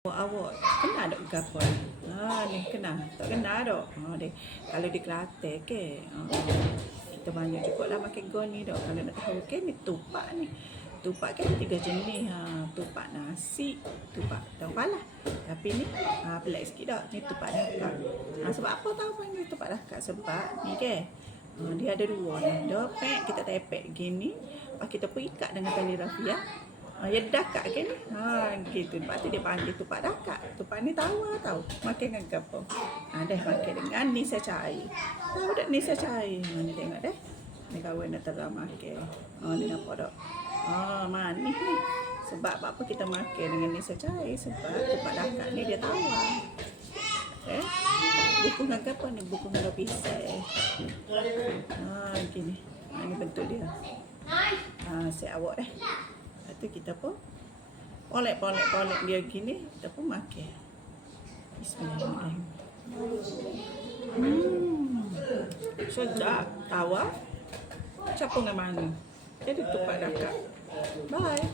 Awak kena dok gapo ni? Ni kena. Tak kena dok. Dek. Kalau di Kelantan ke, kita banyak juga lah makan gon ni dok. Kalau nak tahu ke ni tupak ni. Tupak kan 3 jenis. Tupak nasi, tupak daun palas. Tapi ni pelik sikit dok. Ni tupak dakak. Sebab apa tahu panggil tupak dakak? Sebab ni ke dia ada 2 ni. Dopek kita tepek gini, lepas kita pun ikat dengan tali rafia. Ya dakak ke ni. Gitu. Lepas tu dia panggil tupak dakak. Tupak ni tawar tahu. Makan dengan apa? Dah makan dengan nisa cair. Tahu tak nisa cair? Ni tengok dah. Ni kawan dah terang makan. Ni nampak tak? Manis ni. Sebab apa kita makan dengan nisa cair? Sebab tupak dakak ni dia tawar. Buku dengan apa ni? Buku dengan pisang. Gini. Ni bentuk dia. Saya awak dah. Lepas tu kita pun polek dia gini, kita pun makan. Bismillahirrahmanirrahim. Sedap, tawar, capung dengan mani. Jadi tupak dakak. Bye.